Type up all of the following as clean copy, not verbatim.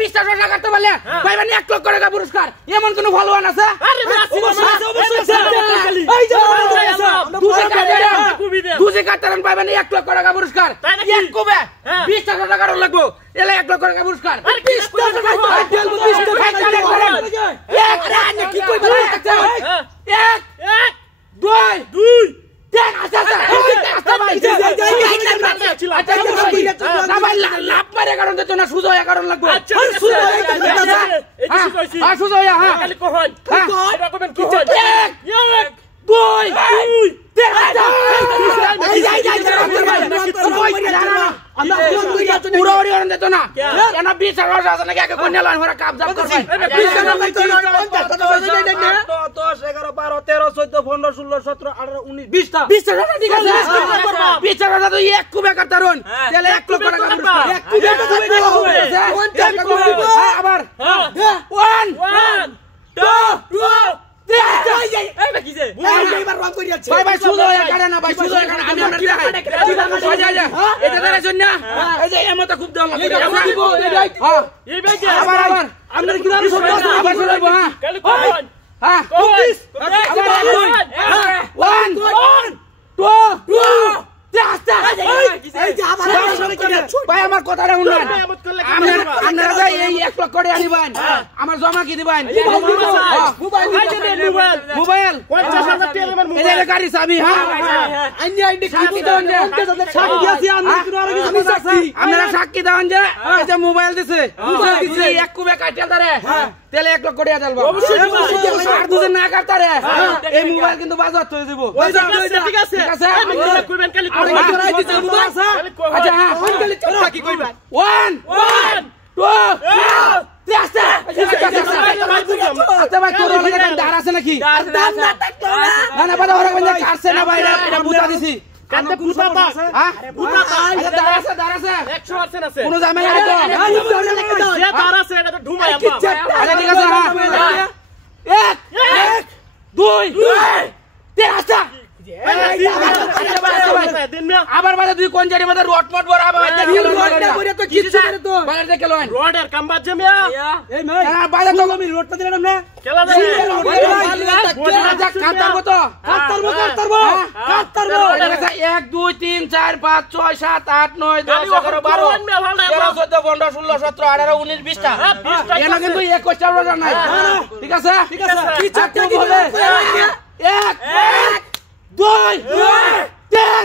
20টা টাকা কাটতে পারলে পাইবেন 1 লক্ষ টাকা পুরস্কার। এমন কোন ফলোয়ার আছে? আরে এই যে দুজে কাটতেন পাইবেন 1 লক্ষ টাকা পুরস্কার। এক কুবে 20টা টাকা লাগবো, এলে 1 লক্ষ টাকা পুরস্কার। 20টা টাকা কি কই বলে? 1 2 10 আচ্ছা না ভাই লাভ মারে কারণ তো না সুজো হয়ে কারণ লাগবে। সুজো হয়ে হ্যাঁ খালি কহন এটা কবেন কহন 1 2 3 আচ্ছা আমরা পুরো ওরি অন দিত না কেন 20 টাকা আছে নাকি একে কোন লাইন ভরা কাপ জাপ করবে 20 টাকা লাগতো 10 11 12 13 14 15 16 17 18 19 20টা 20 টাকা ঠিক আছে 20 টাকা তো এক কুবে কাটতারুন তাহলে 1 লক্ষ টাকা এক কুবে তো তুমি আবার 1 2 ভাই সুজো হয়ে কাটে না ভাই সুজো হয়ে কাটে আমি আমরা এটা দেওয়ার জন্য এই যে এমনটা খুব দেওয়া লাগবে আমরা দিব এই ভাই আবার আমরা কি আবার শুনবো হ্যাঁ 1 2 ভাই আমার কথাটা শুনুন আপনারা ভাই এই 1 লক্ষ টাকা নিবেন আমার জমা কি দিবেন মোবাইল 50,000 টাকা আমার মোবাইল এই গাড়ি চাবি হ্যাঁ আইনি সাক্ষী দেন যে সাক্ষী দিয়েছি আপনারা সাক্ষী দেন যে এই যে মোবাইল দিছে এই 1 কুবে কাটিয়াল দারে তেলে 1 লক্ষ টাকা দেলবা অবশ্যই আর দুজন না কাটারে এই মোবাইল কিন্তু বাজার হয়ে যাব ঠিক আছে ঠিক আছে কইবেন কালি আচ্ছা হ্যাঁ কি কইবেন 1 2 ভাই তোর লাগে দাঁড় আছে নাকি না না বাবা ওরা বন্ধ কাটছে না ভাই এটা বুতা দিছি কাটতে বুতা আছে হ্যাঁ বুতা দাঁড় আছে 100% আছে কোন ঝামেলা নাই তো যে দাঁড় আছে এটা তো ঢুমাই আব্বা আরে ঠিক আছে হ্যাঁ 1 2 3 আচ্ছা আবার বাদে তুই কোন জায়গায় মধ্যে রড মট বড় আবার তো কিছু করে তো বাইরে দেখে লন রডের কামবাজ মিয়া এই ভাই হ্যাঁ বাইরে তো আমি রডটা দিলাম না খেলা দে কাটতারবো তো কাটতারবো 1 2 3 4 5 6 7 8 9 10 11 12 13 14 15 16 17 18 19 20টা এনা কিন্তু 21টা রড নাই ঠিক আছে কি চারটা কি হবে 1 2 3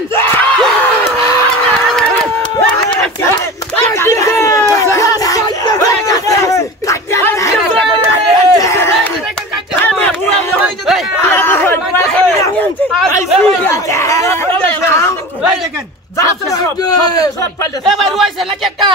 দেখেন সব পাল্টে এবার রয়েছে না একটা